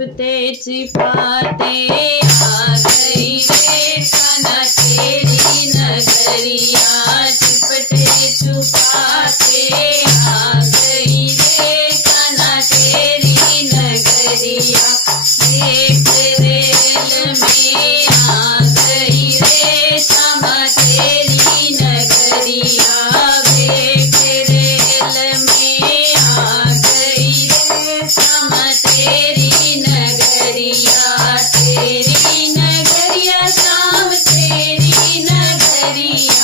छिपते छिपाते आ गई रे कान्हा तेरी नगरिया। छिपते छुपाते आ गई रे कान्हा तेरी नगरिया। देख रेल में आ गई रे श्यामा तेरी नगरिया। देख रेल में आ गई रे श्यामा तेरी नगरिया। तेरी नगरिया श्याम तेरी नगरिया।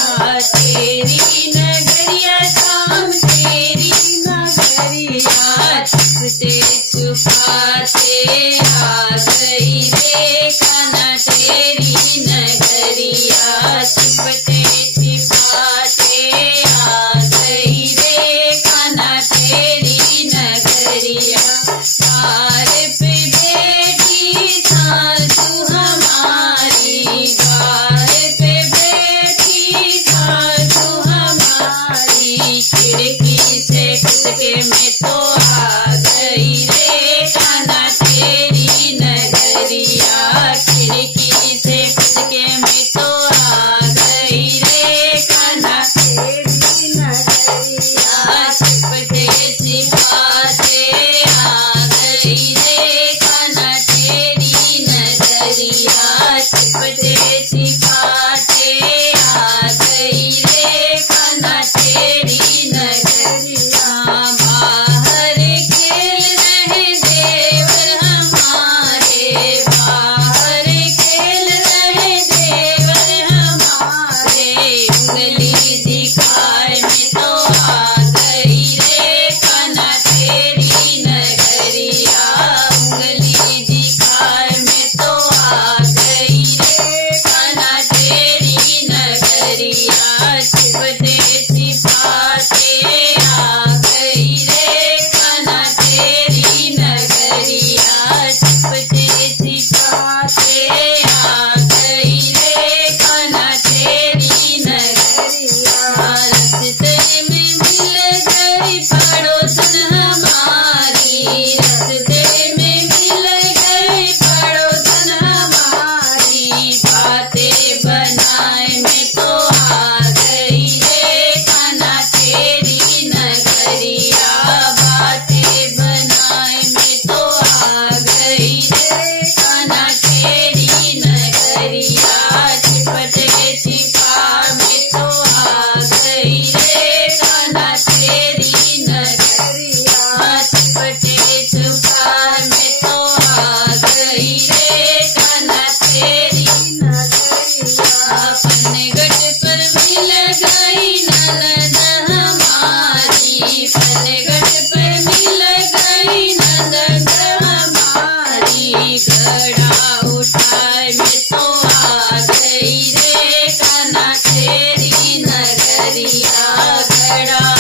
तेरी नगरिया श्याम तेरी नगरिया। छिपते छुपाते आ गई रे कान्हा तेरी नगरिया। छिपते छिपाते आ गई रे कान्हा तेरी नगरिया। द्वार पे बैठी साधु हमारी। द्वार पे बैठी साधु हमारी। खिड़की से खुदके में तो आ गई रे कान्हा तेरी नगरिया। खिड़की से खुदके में तो आ गई रे कान्हा तेरी नगरिया। छिपते छिपाते आ गई रे कान्हा तेरी नगरिया। छिपते छिपाते आ गई रे कान्हा तेरी नगरिया। बाहर खेल रहे देवर हमारे। बाहर खेल रहे देवर हमारे। उंगली दिखाए में तो आ गई रे कान्हा तेरी नगरिया। उंगली दिखाए में तो आ गई रे कान्हा तेरी नगरिया। छिपते छिपाते आ गई रे कान्हा तेरी नगरिया। छिपते छिपाते आ गई रे कान्हा तेरी नगरिया। रास्ते में मिल गई पड़ोसन हमारी। रास्ते में मिल गई पड़ोसन हमारी। बातें बनाए में तो आ गई रे कान्हा तेरी नगरिया। बातें बनाए में तो आ गई रे कान्हा तेरी नगरिया। छिपते छिपा में तो आ गई रे कान्हा तेरी नगरिया। छिपते छुपा में तो आ गई रे कान्हा तेरी नगरिया। फनगढ़ पर मिल गई ननद हमारी। फनगढ़ पर मिल गई ननद हमारी। घड़ा उठाए में तो आ गई रे कान्हा तेरी नगरिया। घड़ा